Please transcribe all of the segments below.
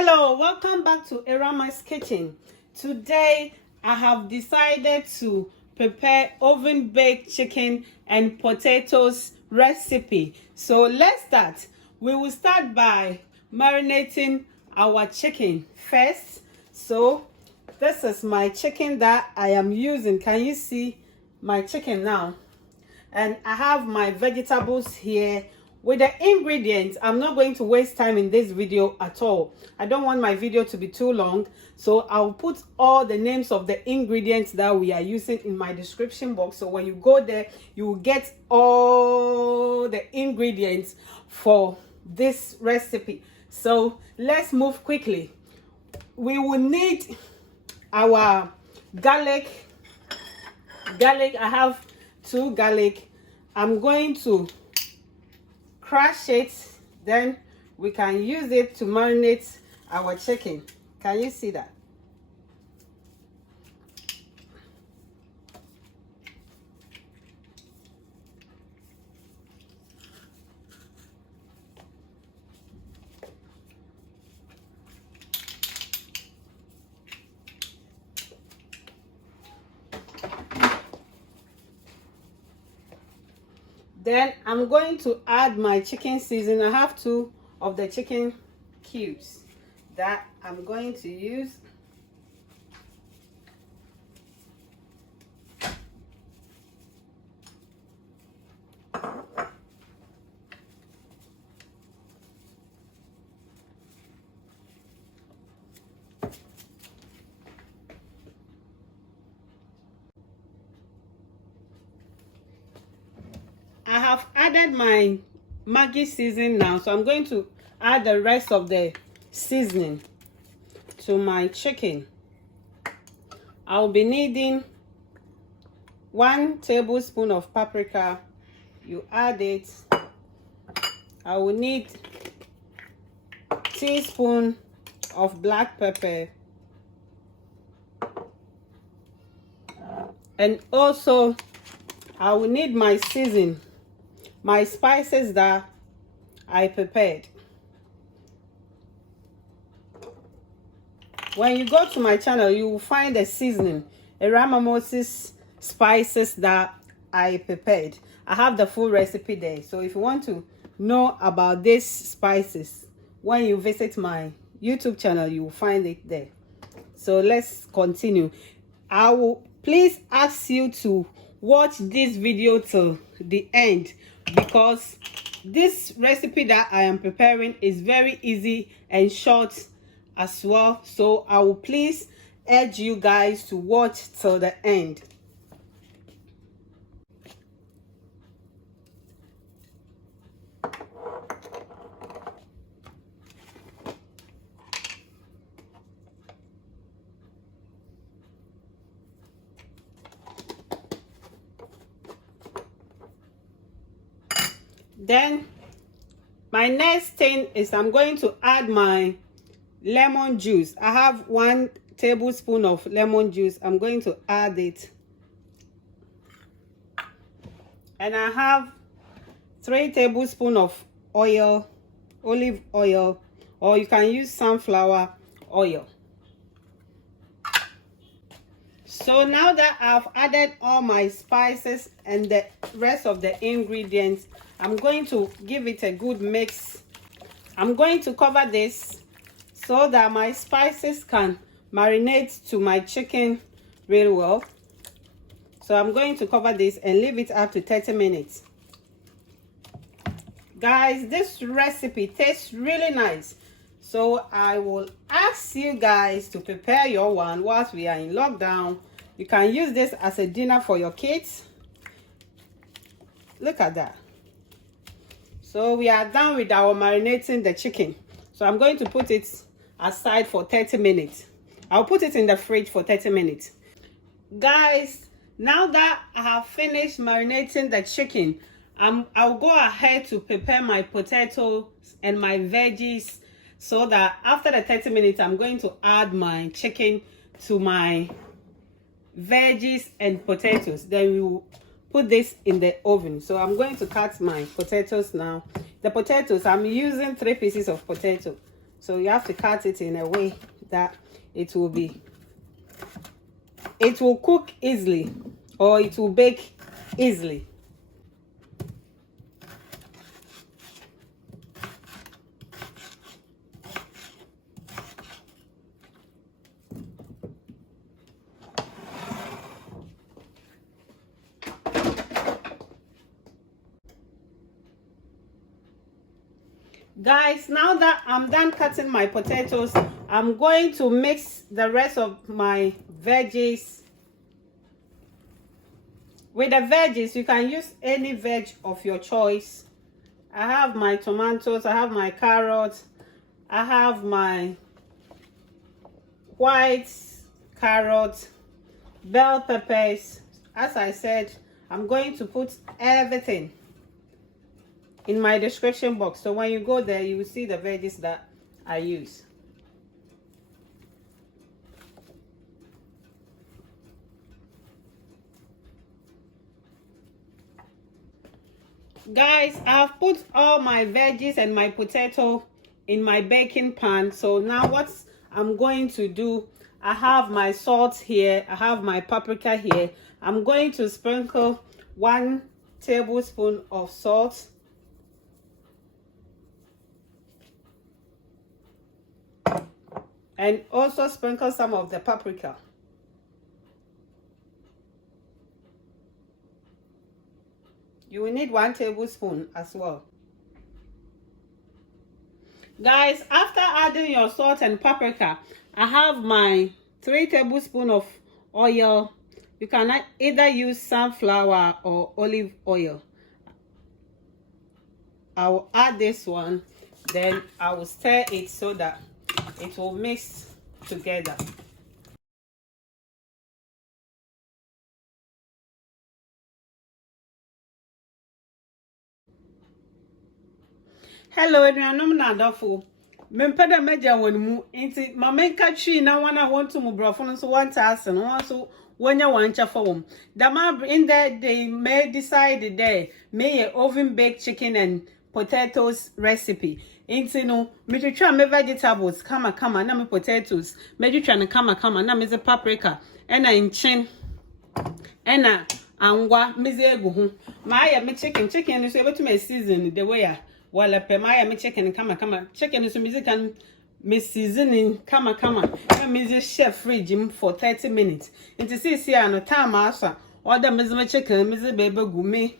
Hello, welcome back to Erama's Kitchen. Today I have decided to prepare oven baked chicken and potatoes recipe. So let's start. We will start by marinating our chicken first. So this is my chicken that I am using. Can you see my chicken now? And I have my vegetables here with the ingredients. I'm not going to waste time in this video at all. I don't want my video to be too long, so I'll put all the names of the ingredients that we are using in my description box, so when you go there you will get all the ingredients for this recipe. So let's move quickly. We will need our garlic. I have 2 garlic. I'm going to crush it, then we can use it to marinate our chicken. Can you see that? Then I'm going to add my chicken seasoning. I have 2 of the chicken cubes that I'm going to use. I have added my Maggi seasoning now, so I'm going to add the rest of the seasoning to my chicken. I'll be needing 1 tablespoon of paprika. You add it. I will need teaspoon of black pepper, and also I will need my seasoning, my spices that I prepared. When you go to my channel, you will find the seasoning, Moses spices that I prepared. I have the full recipe there. So if you want to know about these spices, when you visit my YouTube channel, you will find it there. So let's continue. I will please ask you to watch this video till the end, because this recipe that I am preparing is very easy and short as well. So I will please urge you guys to watch till the end. Then my next thing is I'm going to add my lemon juice. I have 1 tablespoon of lemon juice. I'm going to add it. And I have 3 tablespoons of oil, olive oil, or you can use sunflower oil. So now that I've added all my spices and the rest of the ingredients, I'm going to give it a good mix. I'm going to cover this so that my spices can marinate to my chicken really well. So I'm going to cover this and leave it up to 30 minutes. Guys, this recipe tastes really nice. So I will ask you guys to prepare your one whilst we are in lockdown. You can use this as a dinner for your kids. Look at that. So we are done with our marinating the chicken. So I'm going to put it aside for 30 minutes. I'll put it in the fridge for 30 minutes. Guys, now that I have finished marinating the chicken, I'll go ahead to prepare my potatoes and my veggies, so that after the 30 minutes, I'm going to add my chicken to my veggies and potatoes. Then we will put this in the oven. So I'm going to cut my potatoes now. The potatoes, I'm using 3 pieces of potato. So you have to cut it in a way that it will cook easily, or it will bake easily. Guys, now that I'm done cutting my potatoes, I'm going to mix the rest of my veggies. With the veggies, you can use any veg of your choice. I have my tomatoes, I have my carrots, I have my white carrots, bell peppers. As I said, I'm going to put everything in my description box, so when you go there you will see the veggies that I use. Guys, I've put all my veggies and my potato in my baking pan. So now what I'm going to do, I have my salt here, I have my paprika here. I'm going to sprinkle 1 tablespoon of salt, and also sprinkle some of the paprika. You will need 1 tablespoon as well. Guys, after adding your salt and paprika, I have my 3 tablespoons of oil. You can either use sunflower or olive oil. I will add this one, then I will stir it so that it will mix together. Hello, everyone. Nadafo. Mempeda meja wonmu inti mamenka tree na wana want to mubrafo so 1000 also wanya wancha for dama in there they may decide there may a oven baked chicken and potatoes recipe. Inti no me try me vegetables kama na me potatoes me try na kama na me ze paprika ena inchin ena angwa me ze egu ho ma ya me chicken no so ebetu me season the way wala pe ma ya me chicken kama chicken so me can me seasoning kama me share fridge for 30 minutes. Inti see no time asa order me chicken me bebe gu me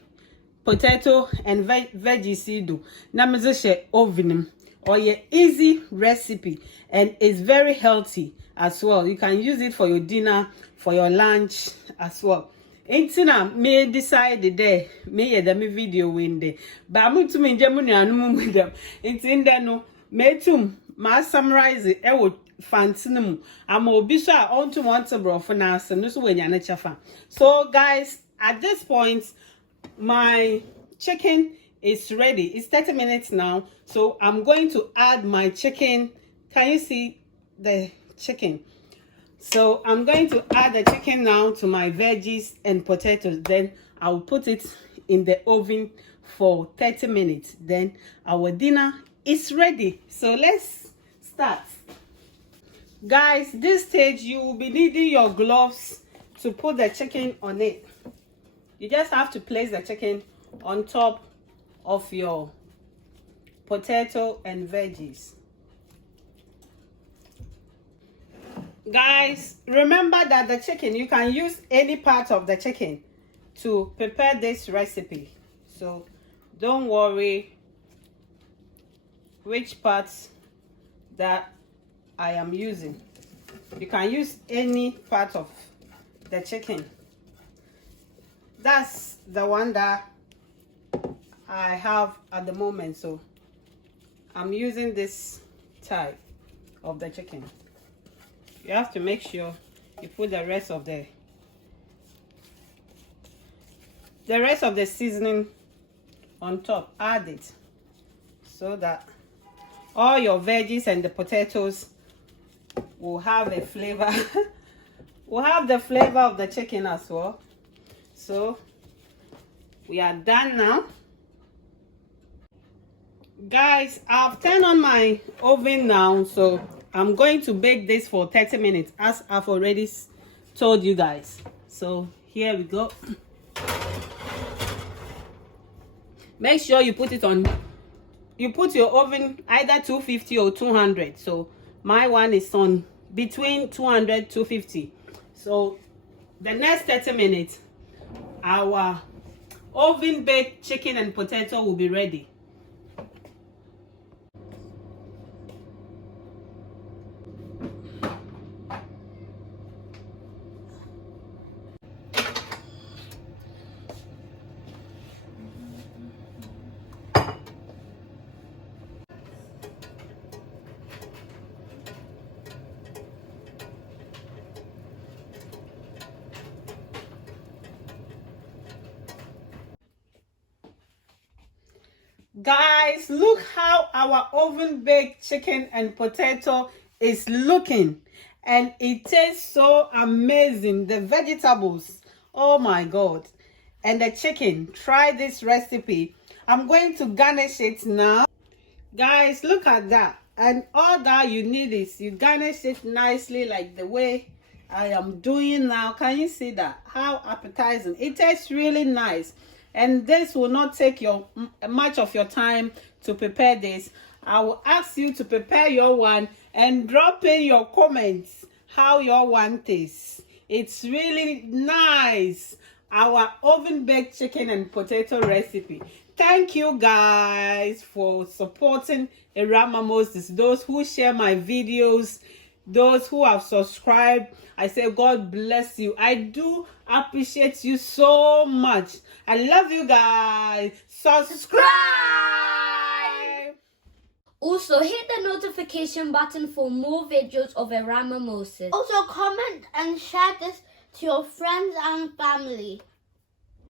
potato and veggies do na me share oven or your easy recipe, and it's very healthy as well. You can use it for your dinner, for your lunch as well. Intina me decide there me the me video win but I'm to me jamu anu mu dem intin no me tum ma summarize e wo fantine mu am obi so a on to want to bro for na so no so wenya na chafa. So guys, at this point my chicken is ready. It's 30 minutes now, so I'm going to add my chicken. Can you see the chicken? So I'm going to add the chicken now to my veggies and potatoes. Then I'll put it in the oven for 30 minutes. Then our dinner is ready. So let's start. Guys, this stage you will be needing your gloves to put the chicken on it. You just have to place the chicken on top of your potato and veggies. Guys, remember that the chicken, you can use any part of the chicken to prepare this recipe. So don't worry which parts that I am using. You can use any part of the chicken. That's the one that I have at the moment, so I'm using this type of the chicken. You have to make sure you put the rest of the seasoning on top. Add it so that all your veggies and the potatoes will have a flavor. Will have the flavor of the chicken as well. So we are done now. Guys, I've turned on my oven now, so I'm going to bake this for 30 minutes as I've already told you guys. So here we go. Make sure you put it on, you put your oven either 250 or 200. So my one is on between 200 250. So the next 30 minutes our oven baked chicken and potato will be ready. Guys, look how our oven baked chicken and potato is looking, and it tastes so amazing. The vegetables, oh my god, and the chicken. Try this recipe. I'm going to garnish it now. Guys, look at that. And all that you need is you garnish it nicely like the way I am doing now. Can you see that? How appetizing. It tastes really nice. And this will not take your much of your time to prepare this. I will ask you to prepare your one and drop in your comments how your one tastes. It's really nice. Our oven baked chicken and potato recipe. Thank you guys for supporting Erama Moses. Those who share my videos, those who have subscribed, I say God bless you. I do appreciate you so much. I love you guys. Subscribe. Also, hit the notification button for more videos of Erama Moses. Also, comment and share this to your friends and family.